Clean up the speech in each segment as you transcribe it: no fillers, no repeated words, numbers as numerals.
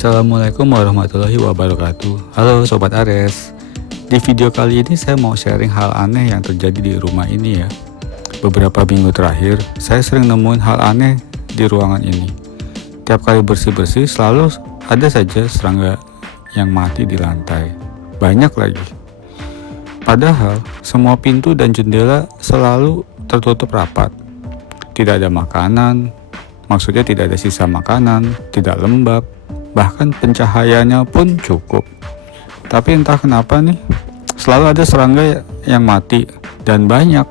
Assalamualaikum warahmatullahi wabarakatuh. Halo Sobat Ares. Di video kali ini saya mau sharing hal aneh yang terjadi di rumah ini ya. Beberapa minggu terakhir, saya sering nemuin hal aneh di ruangan ini. Tiap kali bersih-bersih selalu ada saja serangga yang mati di lantai. Banyak lagi. Padahal semua pintu dan jendela selalu tertutup rapat. Tidak ada makanan, maksudnya tidak ada sisa makanan, tidak lembab, bahkan pencahayaannya pun cukup. Tapi entah kenapa nih, selalu ada serangga yang mati dan banyak,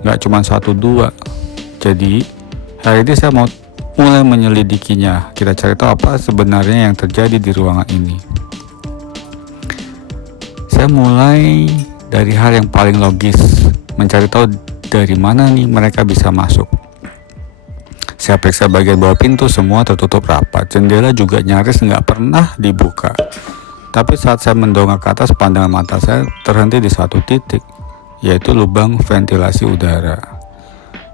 gak cuma 1-2. Jadi hari ini saya mau mulai menyelidikinya. Kita cari tahu apa sebenarnya yang terjadi di ruangan ini. Saya mulai dari hal yang paling logis, mencari tahu dari mana nih mereka bisa masuk. Saya periksa bagian bawah pintu, semua tertutup rapat. Jendela juga nyaris nggak pernah dibuka. Tapi saat saya mendongak ke atas, pandangan mata saya terhenti di satu titik, yaitu lubang ventilasi udara.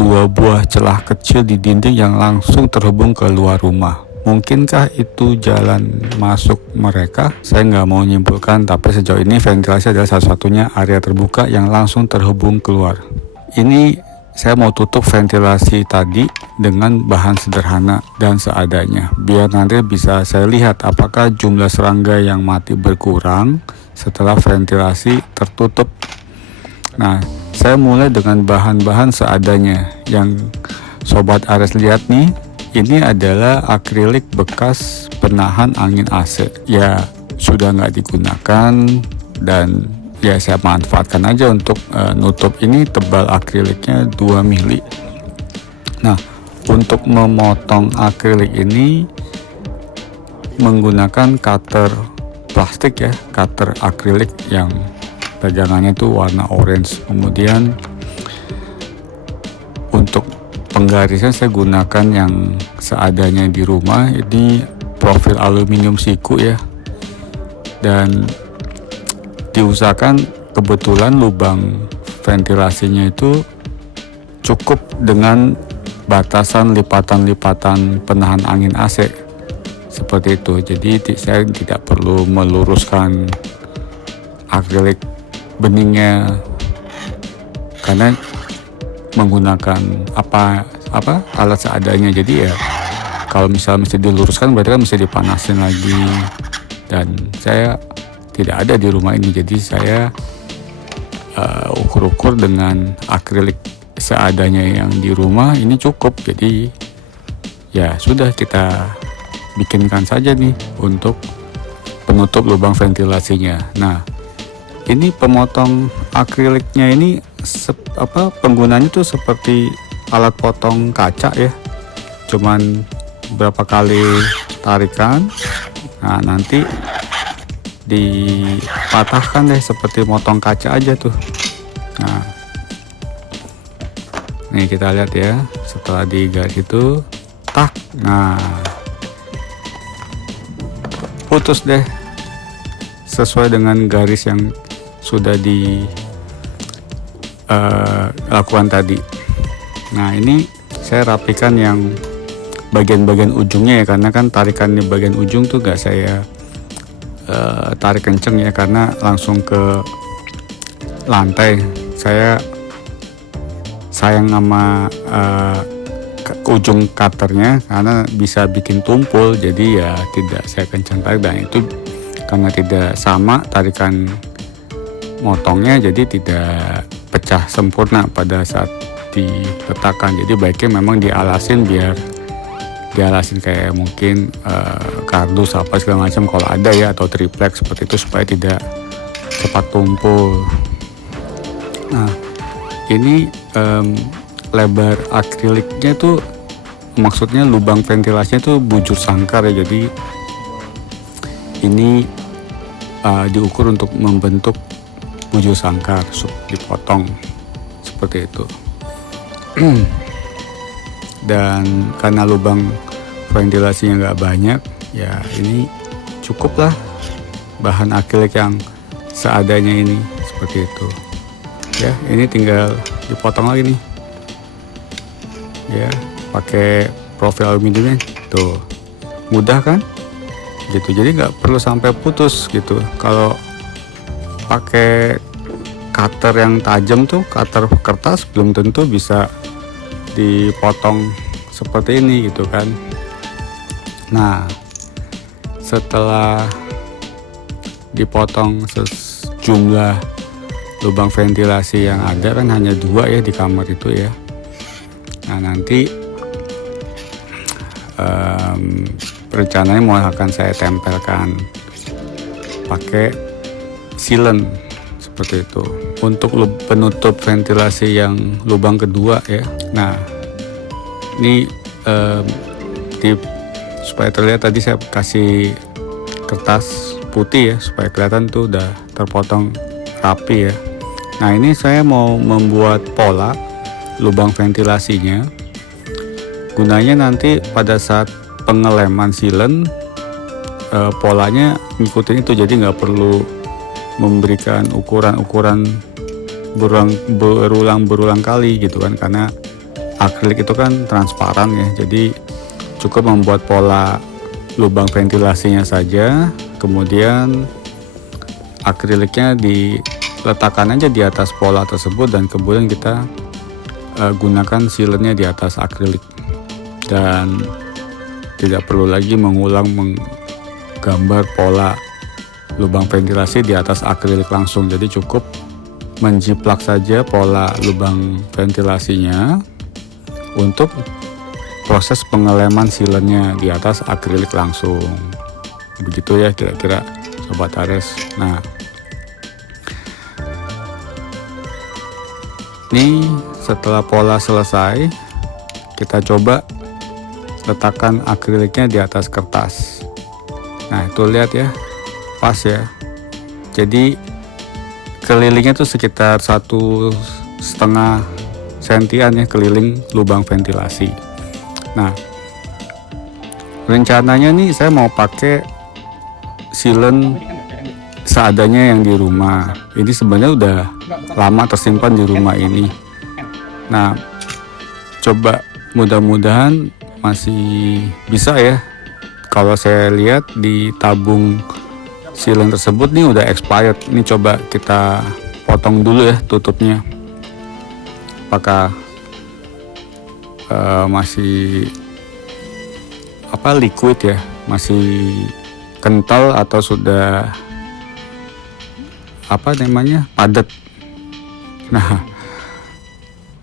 2 buah celah kecil di dinding yang langsung terhubung ke luar rumah. Mungkinkah itu jalan masuk mereka? Saya nggak mau menyimpulkan, tapi sejauh ini ventilasi adalah satu-satunya area terbuka yang langsung terhubung keluar. Ini saya mau tutup ventilasi tadi dengan bahan sederhana dan seadanya, biar nanti bisa saya lihat apakah jumlah serangga yang mati berkurang setelah ventilasi tertutup. Nah, saya mulai dengan bahan-bahan seadanya. Yang Sobat Ares lihat nih, ini adalah akrilik bekas penahan angin AC. Ya, sudah nggak digunakan dan ya saya manfaatkan aja untuk nutup. Ini tebal akriliknya 2 mili. Nah, untuk memotong akrilik ini menggunakan cutter plastik ya, cutter akrilik yang pegangannya itu warna orange. Kemudian untuk penggarisnya saya gunakan yang seadanya di rumah. Ini profil aluminium siku ya, dan diusahakan kebetulan lubang ventilasinya itu cukup dengan batasan lipatan-lipatan penahan angin AC seperti itu. Jadi saya tidak perlu meluruskan akrilik beningnya karena menggunakan alat seadanya. Jadi ya kalau misalnya mesti diluruskan berarti kan mesti dipanasin lagi, dan saya tidak ada di rumah ini, jadi saya ukur-ukur dengan akrilik seadanya yang di rumah ini cukup. Jadi ya sudah, kita bikinkan saja nih untuk penutup lubang ventilasinya. Nah, ini pemotong akriliknya ini penggunanya tuh seperti alat potong kaca ya, cuman berapa kali tarikan, nah nanti dipatahkan deh seperti motong kaca aja tuh. Nah, nih kita lihat ya, setelah digaris itu tak, nah putus deh sesuai dengan garis yang sudah dilakukan tadi. Nah, ini saya rapikan yang bagian-bagian ujungnya ya, karena kan tarikan di bagian ujung tuh gak saya tarik kenceng ya, karena langsung ke lantai. Saya sayang sama ujung cutternya karena bisa bikin tumpul, jadi ya tidak saya kencang tarik, dan itu karena tidak sama tarikan motongnya, jadi tidak pecah sempurna pada saat diletakkan. Jadi baiknya memang dialasin, biar dialasin kayak mungkin kardus apa segala macam kalau ada ya, atau triplek seperti itu supaya tidak cepat tumpul. Nah, ini lebar akriliknya tuh maksudnya lubang ventilasinya tuh bujur sangkar ya, jadi ini diukur untuk membentuk bujur sangkar, dipotong seperti itu. Dan karena lubang ventilasinya nggak banyak ya, ini cukuplah bahan akrilik yang seadanya ini seperti itu ya. Ini tinggal dipotong lagi nih ya, pakai profil aluminiumnya tuh, mudah kan? gitu, jadi nggak perlu sampai putus gitu. Kalau pakai cutter yang tajam tuh, cutter kertas, belum tentu bisa dipotong seperti ini gitu kan. Nah, setelah dipotong sejumlah lubang ventilasi yang ada, kan hanya 2 ya di kamar itu ya. Nah, nanti rencananya mau akan saya tempelkan pakai sealant seperti itu untuk penutup ventilasi yang lubang kedua ya. Nah, ini supaya terlihat, tadi saya kasih kertas putih ya supaya kelihatan tuh udah terpotong rapi ya. Nah, ini saya mau membuat pola lubang ventilasinya, gunanya nanti pada saat pengeleman sealant polanya ngikutin itu, jadi nggak perlu memberikan ukuran-ukuran berulang kali gitu kan, karena akrilik itu kan transparan ya. Jadi cukup membuat pola lubang ventilasinya saja, kemudian akriliknya diletakkan aja di atas pola tersebut, dan kemudian kita gunakan sealantnya di atas akrilik, dan tidak perlu lagi mengulang menggambar pola lubang ventilasi di atas akrilik langsung. Jadi cukup menjiplak saja pola lubang ventilasinya untuk proses pengeleman sealantnya di atas akrilik langsung. Begitu ya kira-kira Sobat Ares. Nah, ini setelah pola selesai, kita coba letakkan akriliknya di atas kertas. Nah, itu lihat ya, pas ya. Jadi kelilingnya tuh sekitar 1,5 sentian ya, keliling lubang ventilasi. Nah, rencananya nih saya mau pakai sealant seadanya yang di rumah. Ini sebenarnya udah lama tersimpan di rumah ini. Nah, coba mudah-mudahan masih bisa ya. Kalau saya lihat di tabung sealant tersebut nih udah expired. Ini coba kita potong dulu ya tutupnya. Apakah masih liquid ya, masih kental atau sudah padat. Nah,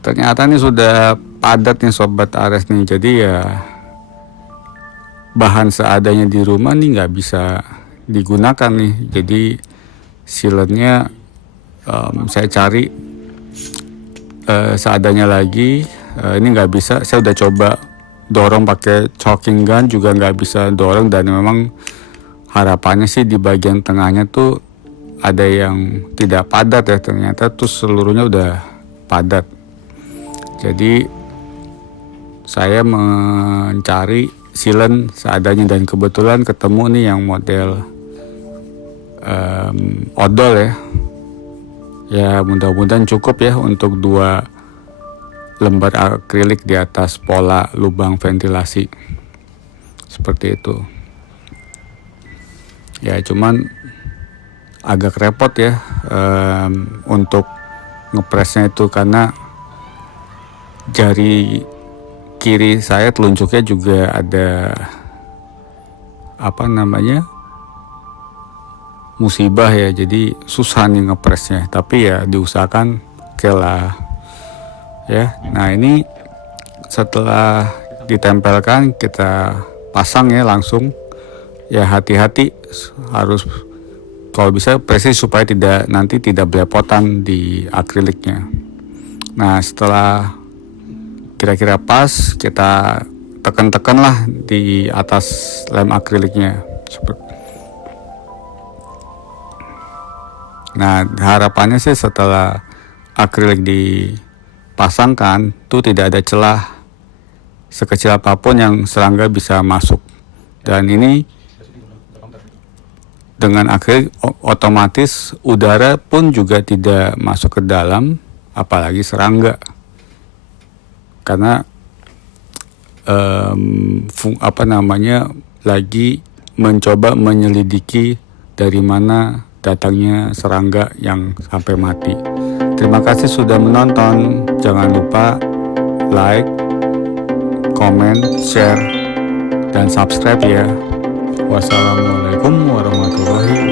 ternyata ini sudah padat nih Sobat Ares nih. Jadi ya bahan seadanya di rumah nih nggak bisa digunakan nih. Jadi sealantnya saya cari seadanya lagi. Ini nggak bisa. Saya udah coba dorong pakai choking gun juga nggak bisa dorong, dan memang harapannya sih di bagian tengahnya tuh ada yang tidak padat ya. Ternyata tuh seluruhnya udah padat. Jadi saya mencari sealant seadanya, dan kebetulan ketemu nih yang model odol ya. Ya mudah-mudahan cukup ya untuk 2 lembar akrilik di atas pola lubang ventilasi seperti itu. Ya cuman agak repot ya untuk ngepresnya itu, karena jari kiri saya telunjuknya juga ada musibah ya, jadi susah nih ngepresnya. Tapi ya diusahakan oke lah ya. Nah, ini setelah ditempelkan kita pasang ya langsung. Ya hati-hati, harus kalau bisa presis supaya nanti tidak belepotan di akriliknya. Nah, setelah kira-kira pas, kita tekan-tekan lah di atas lem akriliknya. Nah, harapannya sih setelah akrilik dipasangkan tuh tidak ada celah sekecil apapun yang serangga bisa masuk. Dan ini dengan akrilik otomatis udara pun juga tidak masuk ke dalam, apalagi serangga. Karena lagi mencoba menyelidiki dari mana datangnya serangga yang sampai mati. Terima kasih sudah menonton. Jangan lupa like, comment, share, dan subscribe ya. Wassalamualaikum warahmatullahi